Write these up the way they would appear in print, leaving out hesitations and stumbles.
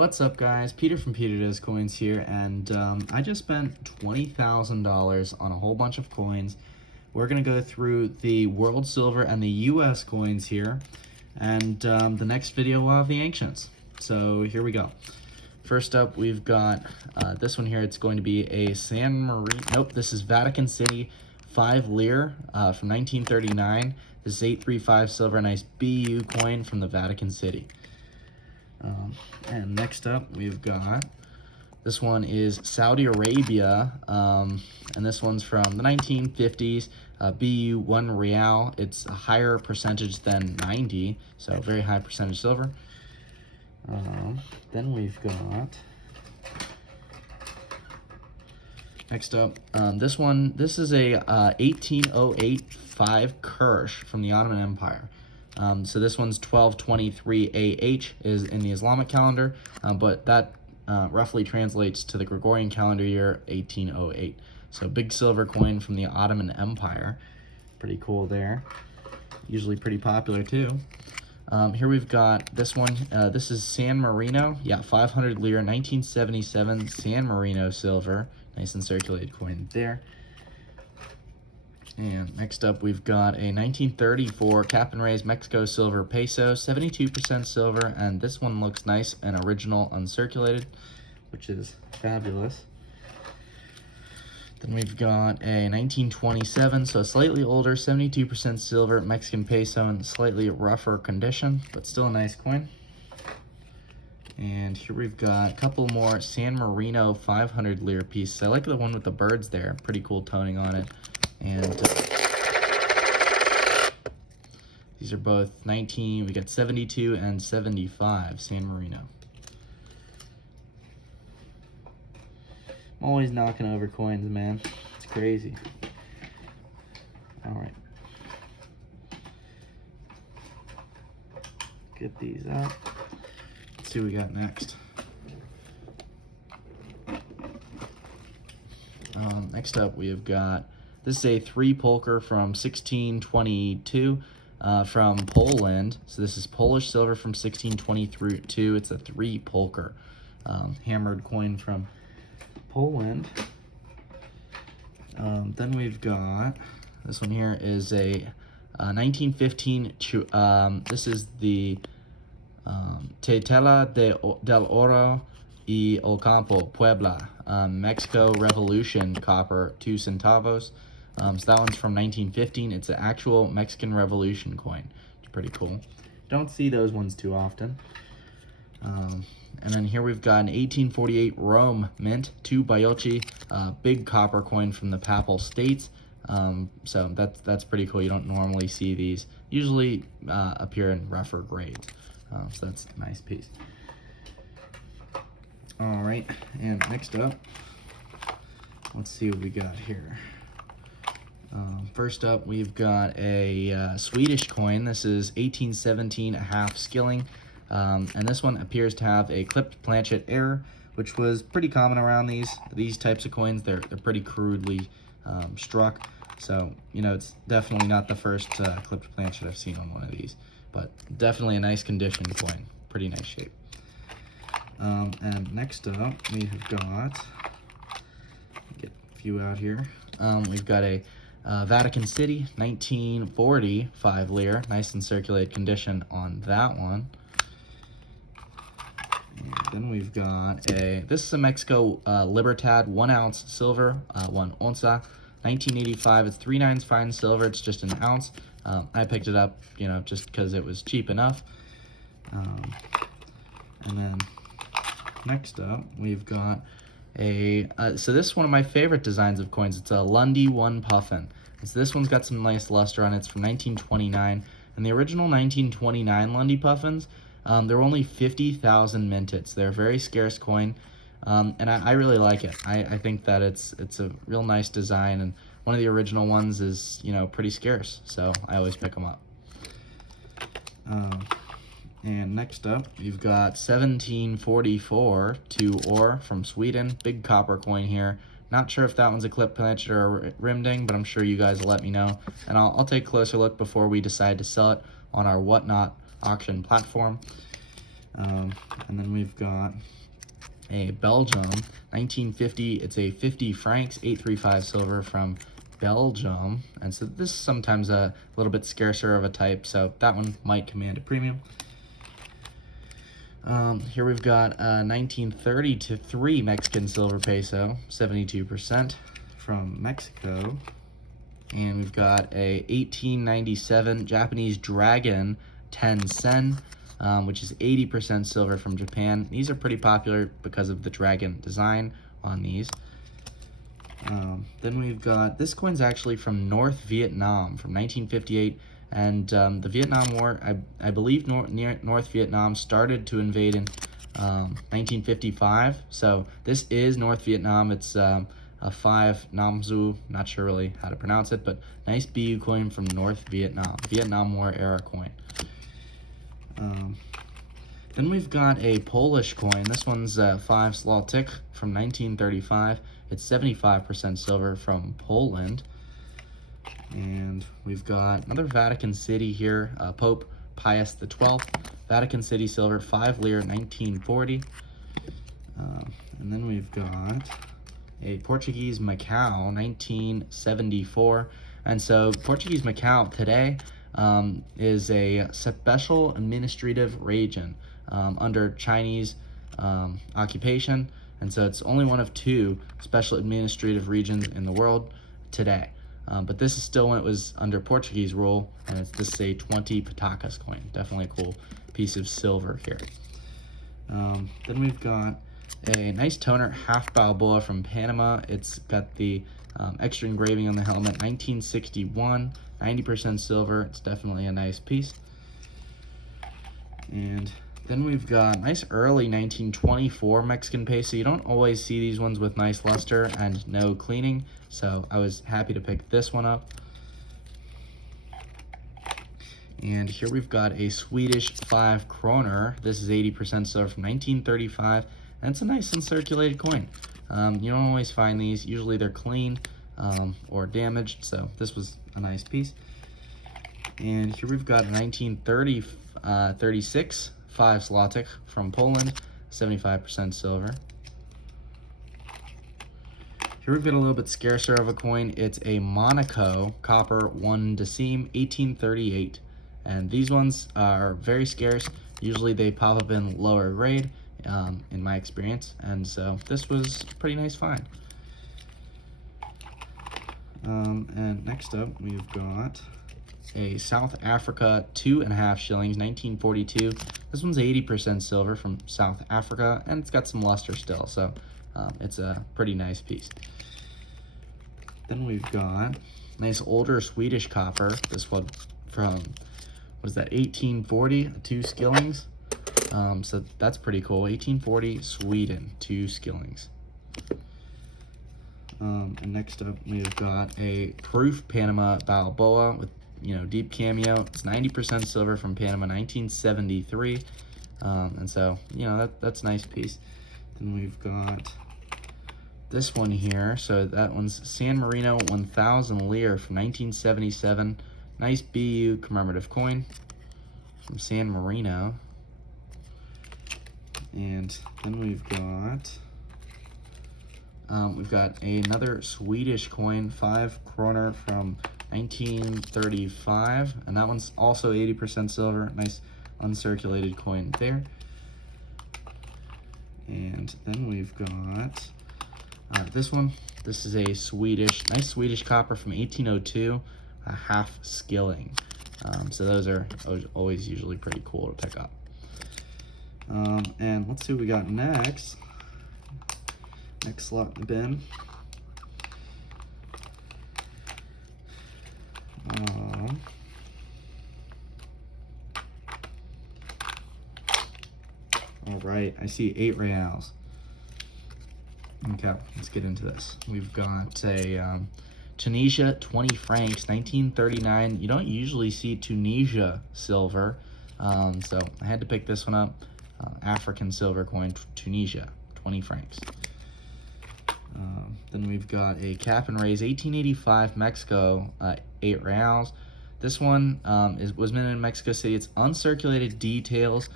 What's up, guys? Peter from Peter Does Coins here, and I just spent $20,000 on a whole bunch of coins. We're going to go through the World Silver and the US coins here, and the next video will have the Ancients. So here we go. First up, we've got this one here. It's going to be a San Marino. Nope, this is Vatican City 5 lire from 1939. This is 835 silver, nice BU coin from the Vatican City. And next up, we've got, this one is Saudi Arabia, and this one's from the 1950s, BU 1 real. It's a higher percentage than 90, so very high percentage silver. Then we've got, next up, this is a 1808 5 Kirsch from the Ottoman Empire. So this one's 1223 AH is in the Islamic calendar, but that roughly translates to the Gregorian calendar year 1808. So big silver coin from the Ottoman Empire. Pretty cool there. Usually pretty popular too. Here we've got this one. This is San Marino. Yeah, 500 lire, 1977 San Marino silver. Nice and circulated coin there. And next up, we've got a 1934 Cap and Reyes Mexico silver peso, 72% silver, and this one looks nice and original uncirculated, which is fabulous. Then we've got a 1927, so slightly older, 72% silver Mexican peso in slightly rougher condition, but still a nice coin. And here we've got a couple more San Marino 500 lire pieces. I like the one with the birds there, pretty cool toning on it. And these are both 19, we got 72 and 75 San Marino. I'm always knocking over coins, man. It's crazy. All right. Get these out. Let's see what we got next. Next up, we have got, this is a 3 Polker from 1622 from Poland. So this is Polish silver from 1622. It's a 3 Polker hammered coin from Poland. Then we've got, this one here is a 1915, this is the Tetela del Oro y Ocampo, Puebla, Mexico Revolution copper, 2 centavos. So that one's from 1915. It's an actual Mexican Revolution coin. It's pretty cool. Don't see those ones too often. And then here we've got an 1848 Rome mint, 2 Baiocchi, big copper coin from the Papal States. So that's pretty cool. You don't normally see these. Usually appear in rougher grades. So that's a nice piece. All right, and next up, let's see what we got here. First up, we've got a Swedish coin. This is 1817 half skilling, and this one appears to have a clipped planchet error, which was pretty common around these types of coins. They're pretty crudely struck, so you know it's definitely not the first clipped planchet I've seen on one of these, but definitely a nice condition coin, pretty nice shape. And next up, we have got, get a few out here. We've got a Vatican City, 1940, 5 lire, nice and circulated condition on that one. And then we've got this is a Mexico Libertad 1 ounce silver, 1 onza, 1985. It's 3/9 fine silver. It's just an ounce. I picked it up, you know, just because it was cheap enough. And then next up, we've got a, so this is one of my favorite designs of coins. It's a Lundy 1 Puffin. So this one's got some nice luster on it. It's from 1929. And the original 1929 Lundy Puffins, there were only 50,000 minted. So they're a very scarce coin. And I really like it. I think that it's a real nice design. And one of the original ones is, you know, pretty scarce. So I always pick them up. And next up, we've got 1744 2 ore from Sweden. Big copper coin here. Not sure if that one's a clip planchet or a rim ding, but I'm sure you guys will let me know. And I'll take a closer look before we decide to sell it on our Whatnot auction platform. And then we've we've got a Belgium 1950. It's a 50 francs 835 silver from Belgium, and so this is sometimes a little bit scarcer of a type, so that one might command a premium. Here we've got a 1930-3 Mexican silver peso, 72% from Mexico. And we've got a 1897 Japanese Dragon 10 sen, which is 80% silver from Japan. These are pretty popular because of the dragon design on these. Then we've got, this coin's actually from North Vietnam from 1958. And the Vietnam War, I believe North Vietnam started to invade in 1955. So this is North Vietnam. It's a 5 Nam Du, not sure really how to pronounce it, but nice BU coin from North Vietnam, Vietnam War era coin. Then we've got a Polish coin. This one's 5 Zloty from 1935. It's 75% silver from Poland. And we've got another Vatican City here, Pope Pius XII, Vatican City silver, 5 lire, 1940. And then we've got a Portuguese Macau, 1974. And so Portuguese Macau today is a special administrative region under Chinese occupation. And so it's only one of 2 special administrative regions in the world today. But this is still when it was under Portuguese rule, and this is a 20 Patacas coin. Definitely a cool piece of silver here. Then we've got a nice toner, half Balboa from Panama. It's got the extra engraving on the helmet, 1961, 90% silver. It's definitely a nice piece. And then we've got nice early 1924 Mexican peso. You don't always see these ones with nice luster and no cleaning, so I was happy to pick this one up. And here we've got a Swedish 5 kroner. This is 80% silver from 1935, and it's a nice uncirculated coin. You don't always find these. Usually they're clean or damaged, so this was a nice piece. And here we've got a 1936 5 Zloty from Poland, 75% silver. Here we've got a little bit scarcer of a coin. It's a Monaco copper 1 decime, 1838. And these ones are very scarce. Usually they pop up in lower grade, in my experience. And so this was a pretty nice find. And next up, we've got a South Africa 2.5 shillings, 1942. This one's 80% silver from South Africa, and it's got some luster still, so it's a pretty nice piece. Then we've got nice older Swedish copper. This one from, what is that, 1840, 2 skillings. So that's pretty cool. 1840 Sweden, 2 skillings. And next up, we've got a Proof Panama Balboa with, deep cameo. It's 90% silver from Panama, 1973. And so, that's a nice piece. Then we've got this one here. So that one's San Marino 1000 lire from 1977. Nice BU commemorative coin from San Marino. And then we've got another Swedish coin, 5 kroner from 1935, and that one's also 80% silver. Nice uncirculated coin there. And then we've got this one. This is a nice Swedish copper from 1802, a half skilling. So those are always usually pretty cool to pick up. And let's see what we got next. Next slot in the bin. All right, I see 8 reals. Okay, let's get into this. We've got a Tunisia 20 francs, 1939. You don't usually see Tunisia silver, so I had to pick this one up. African silver coin, Tunisia, 20 francs. Then we've got a Cap and Raise 1885 Mexico, 8 reals. This one was minted in Mexico City. It's uncirculated details.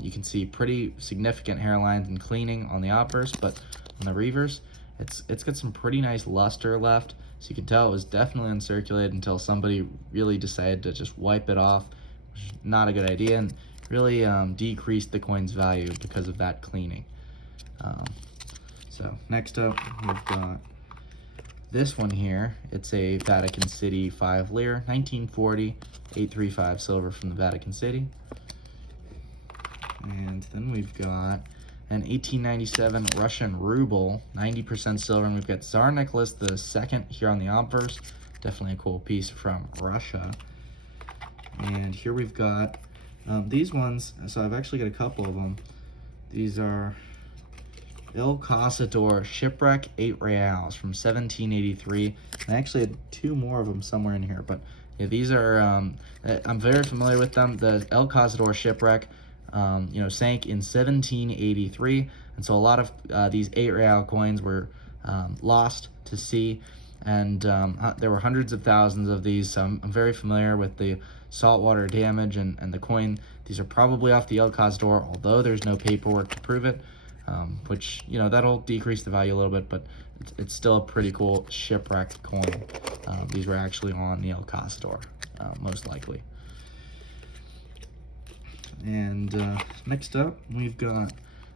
You can see pretty significant hairlines and cleaning on the obverse, but on the reverse, it's got some pretty nice luster left. So you can tell it was definitely uncirculated until somebody really decided to just wipe it off, which is not a good idea, and really decreased the coin's value because of that cleaning. So next up, we've got this one here. It's a Vatican City 5 lire, 1940, 835 silver from the Vatican City. And then we've got an 1897 Russian ruble, 90% silver, and we've got Tsar Nicholas II here on the obverse. Definitely a cool piece from Russia. And here we've got these ones. So I've actually got a couple of them. These are Il Cazador Shipwreck 8 reals from 1783. I actually had two more of them somewhere in here, but yeah, these are, I'm very familiar with them. The El Cazador Shipwreck, sank in 1783, and so a lot of these 8 real coins were lost to sea, and there were hundreds of thousands of these, so I'm very familiar with the saltwater damage and the coin. These are probably off the El Cazador, although there's no paperwork to prove it, which, that'll decrease the value a little bit, but it's still a pretty cool shipwreck coin. These were actually on the El Cazador, most likely. And next up, we've got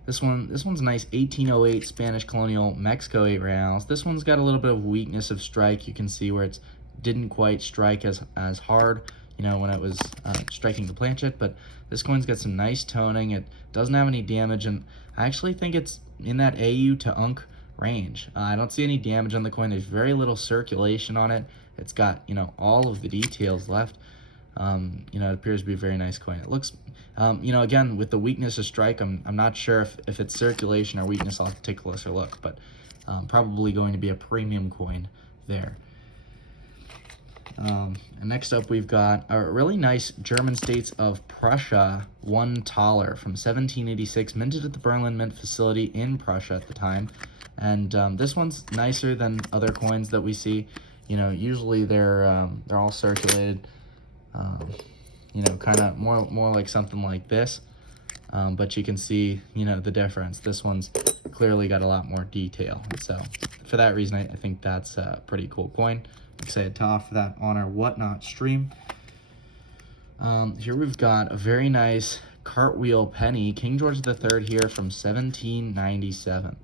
this one. This one's a nice 1808 Spanish colonial Mexico 8 reals. This one's got a little bit of weakness of strike. You can see where it didn't quite strike as hard, when it was striking the planchet, but this coin's got some nice toning. It doesn't have any damage, and I actually think it's in that AU to UNC range. I don't see any damage on the coin. There's very little circulation on it. It's got, all of the details left. It appears to be a very nice coin. It looks, again, with the weakness of strike, I'm not sure if it's circulation or weakness. I'll have to take a closer look, but probably going to be a premium coin there. And next up, we've got a really nice German States of Prussia 1 thaler from 1786, minted at the Berlin Mint facility in Prussia at the time. And this one's nicer than other coins that we see. Usually they're all circulated. Kind of more like something like this, but you can see, the difference. This one's clearly got a lot more detail, so for that reason, I think that's a pretty cool coin. Excited to offer that on our Whatnot stream. Here we've got a very nice cartwheel penny, King George III here from 1797.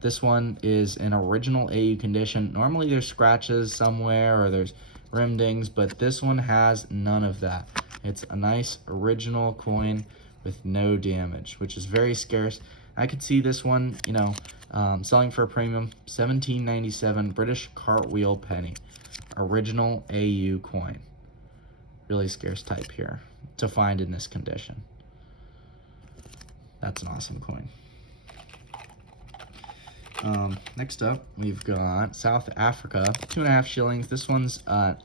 This one is an original AU condition. Normally there's scratches somewhere or there's rim dings, but this one has none of that. It's a nice original coin with no damage, which is very scarce. I could see this one, selling for a premium. 1797 British cartwheel penny, original AU coin. Really scarce type here to find in this condition. That's an awesome coin. Next up, we've got South Africa, 2.5 shillings. This one's from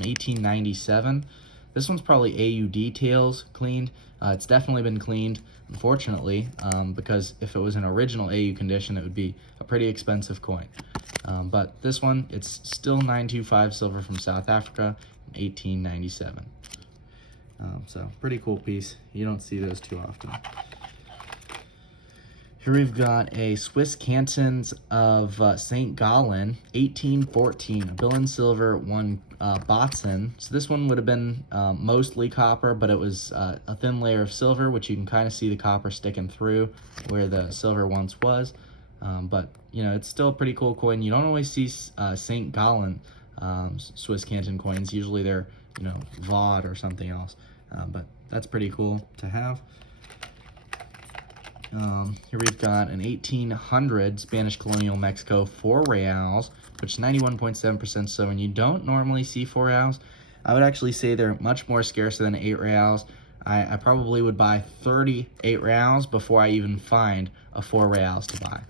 1897. This one's probably AU details cleaned. It's definitely been cleaned, unfortunately, because if it was an original AU condition, it would be a pretty expensive coin. But this one, it's still 925 silver from South Africa, 1897. So pretty cool piece. You don't see those too often. Here we've got a Swiss cantons of St. Gallen, 1814, a bill in silver, 1 Botzen. So this one would have been mostly copper, but it was a thin layer of silver, which you can kind of see the copper sticking through where the silver once was. But, it's still a pretty cool coin. You don't always see St. Gallen Swiss canton coins. Usually they're, Vaud or something else. But that's pretty cool to have. Here we've got an 1800 Spanish colonial Mexico 4 reals, which is 91.7% silver, and you don't normally see 4 reals. I would actually say they're much more scarce than 8 reals. I probably would buy 38 reals before I even find a 4 reals to buy.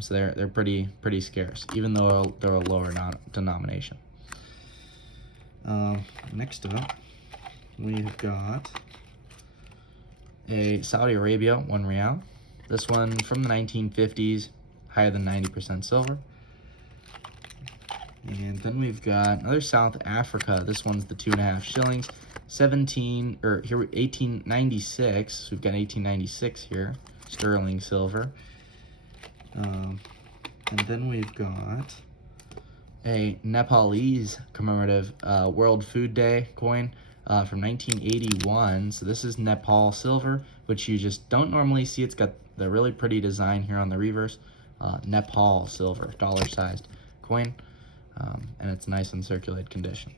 So they're pretty scarce, even though they're a lower denomination. Next up, we've got a Saudi Arabia 1 real. This one from the 1950s, higher than 90% silver. And then we've got another South Africa. This one's the 2.5 shillings, here 1896. So we've got 1896 here, sterling silver. And then we've got a Nepalese commemorative World Food Day coin from 1981. So this is Nepal silver, which you just don't normally see. It's got the really pretty design here on the reverse. Nepal silver, dollar-sized coin, and it's nice in circulated condition.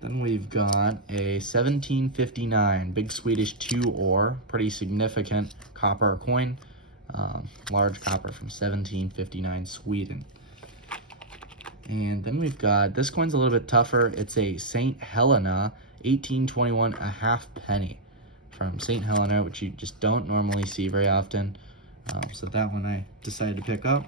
Then we've got a 1759 big Swedish 2-ore, pretty significant copper coin, large copper from 1759 Sweden. And then we've got, this coin's a little bit tougher. It's a St. Helena 1821 a half penny from St. Helena, which you just don't normally see very often. So that one I decided to pick up.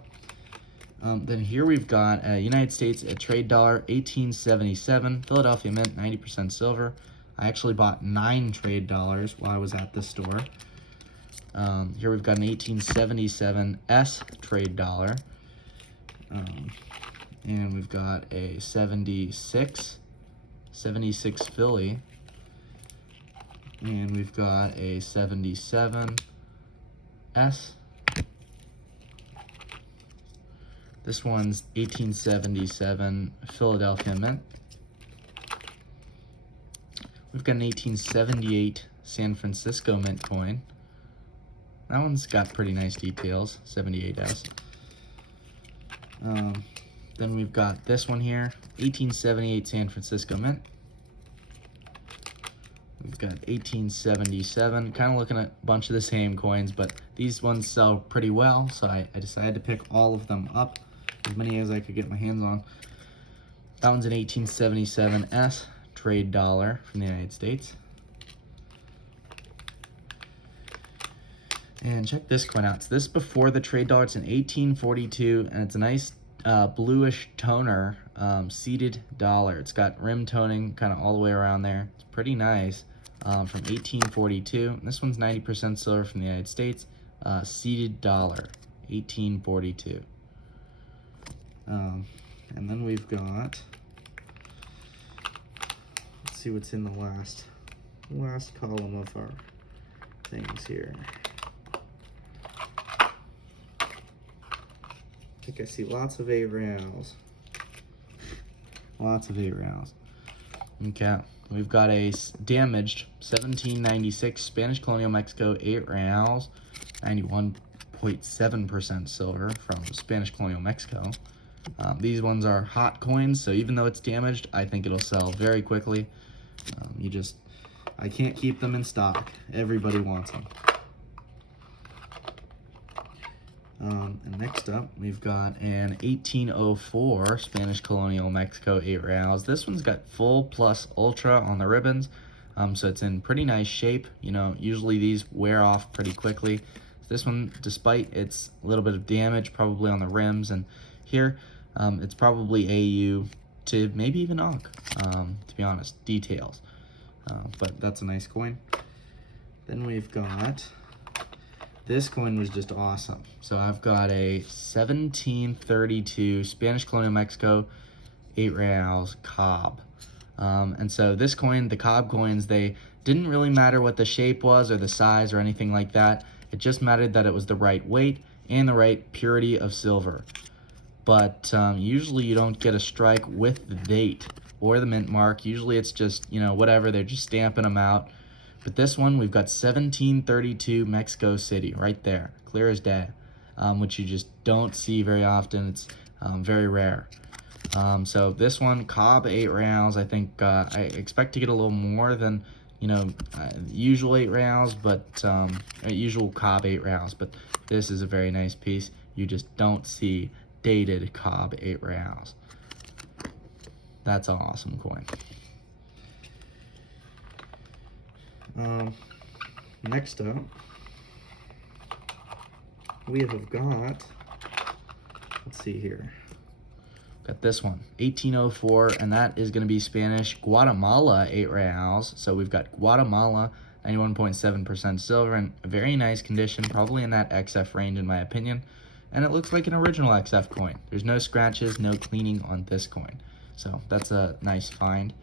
Then here we've got United States, a trade dollar, 1877, Philadelphia Mint, 90% silver. I actually bought 9 trade dollars while I was at the store. Here we've got an 1877 S trade dollar. And we've got a 76 Philly. And we've got a 77 S. This one's 1877 Philadelphia Mint. We've got an 1878 San Francisco Mint coin. That one's got pretty nice details, 78S. Then we've got this one here, 1878 San Francisco Mint. We've got 1877, kind of looking at a bunch of the same coins, but these ones sell pretty well, so I decided to pick all of them up, as many as I could get my hands on. That one's an 1877 S trade dollar from the United States. And check this coin out. So this is before the trade dollar. It's an 1842, and it's a nice bluish toner seeded dollar. It's got rim toning kind of all the way around there. It's pretty nice. From 1842. This one's 90% silver from the United States. Seeded dollar, 1842. And then we've got, let's see what's in the last column of our things here. I think I see lots of 8 reals. Lots of 8 reals. Okay, we've got a damaged 1796 Spanish Colonial Mexico 8 reals, 91.7% silver from Spanish Colonial Mexico. These ones are hot coins, so even though it's damaged, I think it'll sell very quickly. I can't keep them in stock. Everybody wants them. And next up, we've got an 1804 Spanish Colonial Mexico 8 reals. This one's got full plus ultra on the ribbons, so it's in pretty nice shape. You know, usually these wear off pretty quickly. This one, despite its little bit of damage probably on the rims and here, it's probably AU to maybe even AUK, to be honest, details. But that's a nice coin. Then we've got, this coin was just awesome. So I've got a 1732 Spanish Colonial Mexico 8 reals Cobb. And so this coin, the Cobb coins, they didn't really matter what the shape was or the size or anything like that. It just mattered that it was the right weight and the right purity of silver. But usually you don't get a strike with the date or the mint mark. Usually it's just, you know, whatever, they're just stamping them out. But this one, we've got 1732 Mexico City right there, clear as day, which you just don't see very often. It's very rare. So this one, Cobb 8 reals, I think I expect to get a little more than, you know, usual 8 reals, but usual Cobb 8 reals. But this is a very nice piece. You just don't see dated Cobb 8 reals. That's an awesome coin. Next up, we have got, let's see here, got this one, 1804, and that is going to be Spanish Guatemala 8 reals. So we've got Guatemala, 91.7% silver, in a very nice condition, probably in that XF range in my opinion. And it looks like an original XF coin. There's no scratches, no cleaning on this coin. So that's a nice find.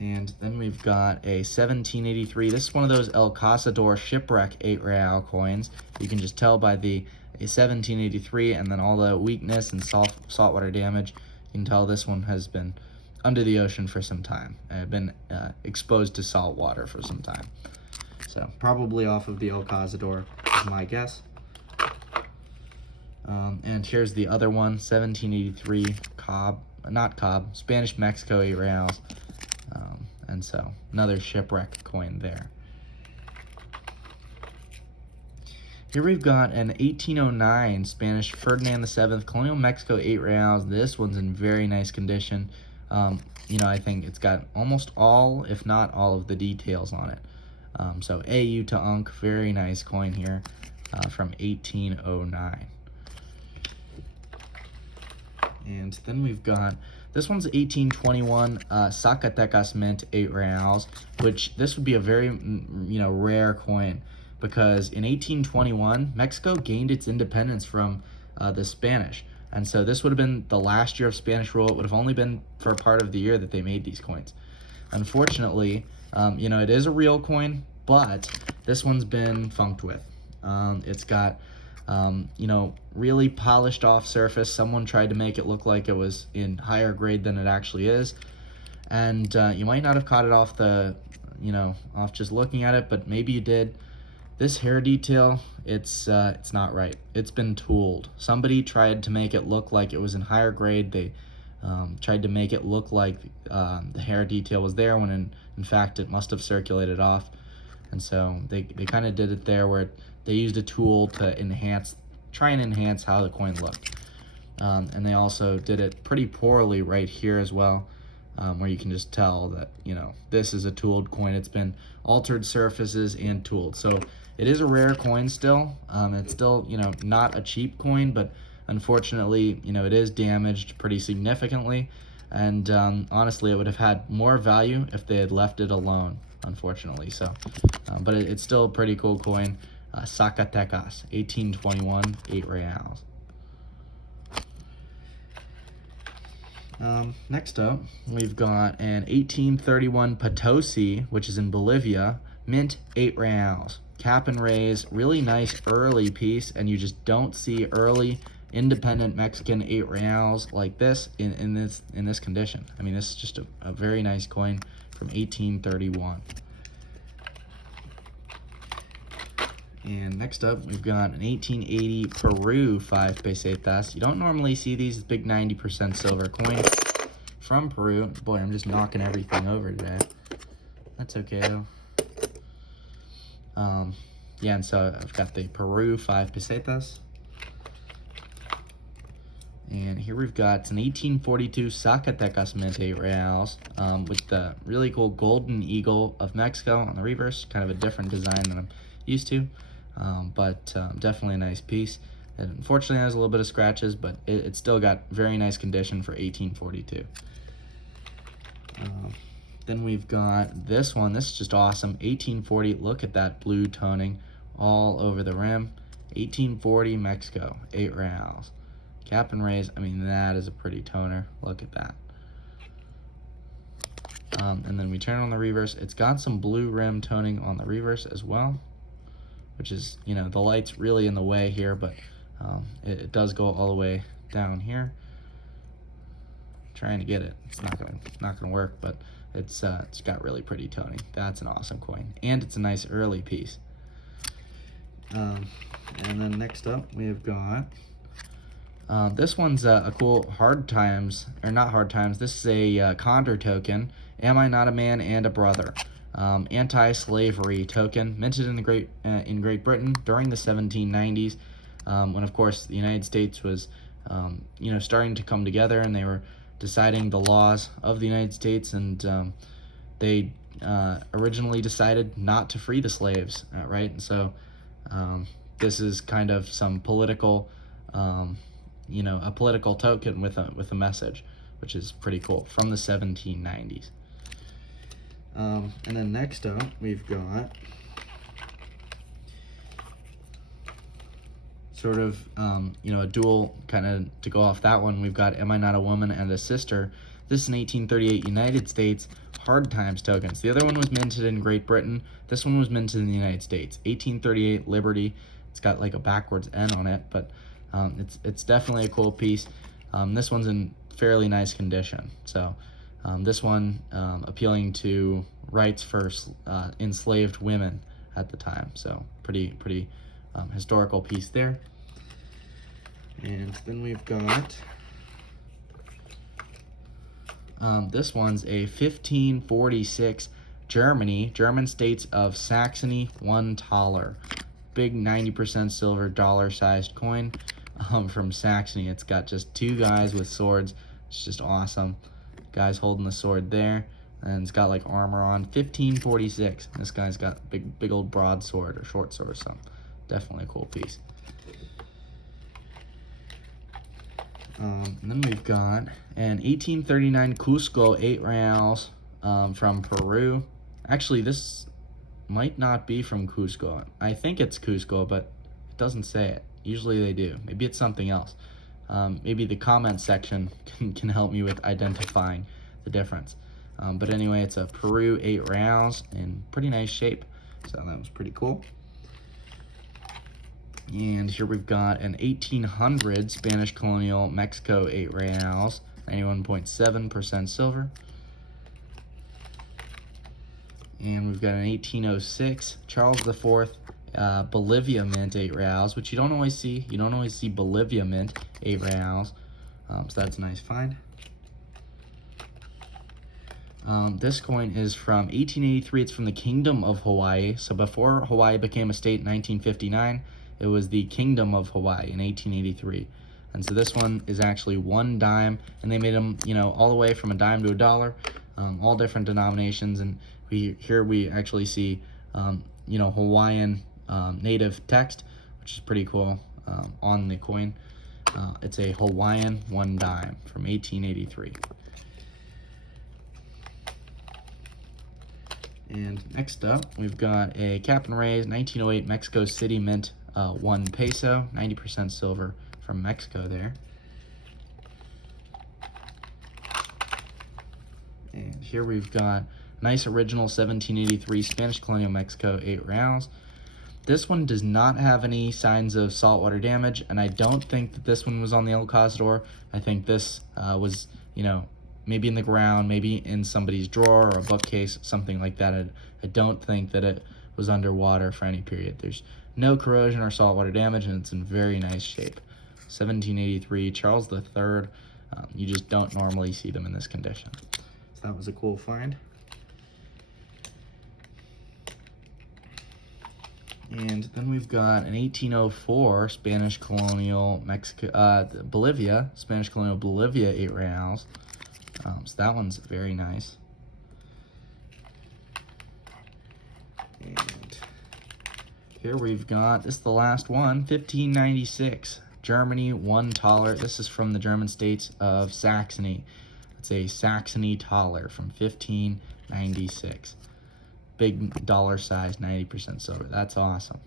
And then we've got a 1783. This is one of those El Cazador shipwreck 8 real coins. You can just tell by the 1783 and then all the weakness and saltwater damage. You can tell this one has been under the ocean for some time. Been exposed to salt water for some time. So probably off of the El Cazador is my guess. And here's the other one, 1783 Spanish Mexico 8 reals. And so another shipwreck coin there. Here we've got an 1809 Spanish Ferdinand VII Colonial Mexico 8 reals. This one's in very nice condition. You know, I think it's got almost all, if not all, of the details on it. So AU to UNC, very nice coin here from 1809. And then we've got, this one's 1821 Zacatecas Mint 8 reals, which this would be a very, rare coin because in 1821, Mexico gained its independence from the Spanish. And so this would have been the last year of Spanish rule. It would have only been for a part of the year that they made these coins. Unfortunately, it is a real coin, but this one's been funked with. It's got really polished off surface. Someone tried to make it look like it was in higher grade than it actually is. And you might not have caught it off off just looking at it, but maybe you did. This hair detail, it's not right. It's been tooled. Somebody tried to make it look like it was in higher grade. They tried to make it look like the hair detail was there when in fact it must have circulated off. And so they kind of did it there where they used a tool to try and enhance how the coin looked. And they also did it pretty poorly right here as well, where you can just tell that, this is a tooled coin. It's been altered surfaces and tooled. So it is a rare coin still. It's still, not a cheap coin, but unfortunately, it is damaged pretty significantly. And honestly, it would have had more value if they had left it alone, unfortunately. So, but it's still a pretty cool coin. Zacatecas, 1821, 8 reals. Next up, we've got an 1831 Potosi, which is in Bolivia, mint 8 reals. Cap and raise, really nice early piece, and you just don't see early independent Mexican 8 reals like this in this condition. I mean, this is just a very nice coin from 1831. And next up, we've got an 1880 Peru 5 pesetas. You don't normally see these big 90% silver coins from Peru. Boy, I'm just knocking everything over today. That's okay, though. Yeah, and so I've got the Peru 5 pesetas. And here we've got, it's an 1842 Zacatecas Mint 8 reals with the really cool golden eagle of Mexico on the reverse. Kind of a different design than I'm used to. But definitely a nice piece. It unfortunately has a little bit of scratches, but it still got very nice condition for 1842. Then we've got this one. This is just awesome. 1840. Look at that blue toning all over the rim. 1840 Mexico, 8 reals. Cap and raise. I mean, that is a pretty toner. Look at that. And then we turn on the reverse. It's got some blue rim toning on the reverse as well, which is, the light's really in the way here, but it does go all the way down here. Trying to get it. It's not gonna work, but it's got really pretty toning. That's an awesome coin, and it's a nice early piece. And then next up we've got this one's a cool hard times, or not hard times. This is a Condor token. Am I not a man and a brother? Anti-slavery token, minted in Great Britain during the 1790s, when of course the United States was starting to come together, and they were deciding the laws of the United States, and they originally decided not to free the slaves, right? And so this is kind of some political, a political token with a message, which is pretty cool, from the 1790s. And then next up, we've got sort of, a dual kind of to go off that one. We've got Am I Not a Woman and a Sister. This is an 1838 United States hard times tokens. The other one was minted in Great Britain. This one was minted in the United States. 1838 Liberty. It's got like a backwards N on it, but it's definitely a cool piece. This one's in fairly nice condition. So this one appealing to rights for enslaved women at the time. So pretty historical piece there. And then we've got this one's a 1546 German states of Saxony 1 Thaler. Big 90% silver dollar-sized coin from Saxony. It's got just two guys with swords. It's just awesome. Guy's holding the sword there, and it's got like armor on. 1546. This guy's got big old broadsword or short sword or something. Definitely a cool piece. And then we've got an 1839 Cusco 8 reals from Peru. Actually, this might not be from Cusco. I think it's Cusco, but it doesn't say it. Usually they do. Maybe it's something else. Maybe the comment section can help me with identifying the difference. But anyway, it's a Peru 8 reals in pretty nice shape. So that was pretty cool. And here we've got an 1800 Spanish colonial Mexico 8 reals, 91.7% silver. And we've got an 1806 Charles IV Bolivia mint 8 reals, which you don't always see. You don't always see Bolivia mint 8 reals. So that's a nice find. This coin is from 1883. It's from the Kingdom of Hawaii. So before Hawaii became a state in 1959, it was the Kingdom of Hawaii in 1883. And so this one is actually 1 dime, and they made them, all the way from a dime to a dollar, all different denominations. And here we actually see, Hawaiian native text, which is pretty cool on the coin. It's a Hawaiian 1 dime from 1883. And next up, we've got a cap and raise 1908 Mexico City Mint 1 peso, 90% silver from Mexico there. And here we've got nice original 1783 Spanish colonial Mexico 8 reals. This one does not have any signs of saltwater damage, and I don't think that this one was on the El Cazador. I think this was, maybe in the ground, maybe in somebody's drawer or a bookcase, something like that. I don't think that it was underwater for any period. There's no corrosion or saltwater damage, and it's in very nice shape. 1783, Charles III. You just don't normally see them in this condition. So that was a cool find. And then we've got an 1804 Spanish colonial Bolivia, Spanish colonial Bolivia 8 reals. So that one's very nice. And here we've got, this is the last one, 1596, Germany 1 Thaler. This is from the German states of Saxony. It's a Saxony Thaler from 1596. Big dollar size, 90% silver. That's awesome.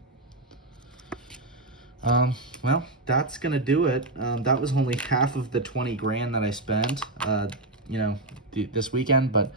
Well, that's gonna do it. That was only half of the 20 grand that I spent, this weekend, but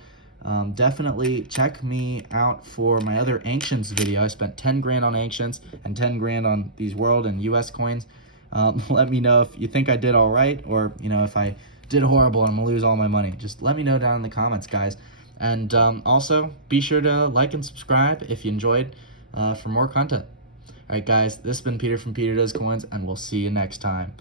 definitely check me out for my other Ancients video. I spent 10 grand on Ancients and 10 grand on these world and US coins. Let me know if you think I did all right, or if I did horrible and I'm gonna lose all my money. Just let me know down in the comments, guys. And also be sure to like and subscribe if you enjoyed for more content. All right, guys, this has been Peter from Peter Does Coins, and we'll see you next time.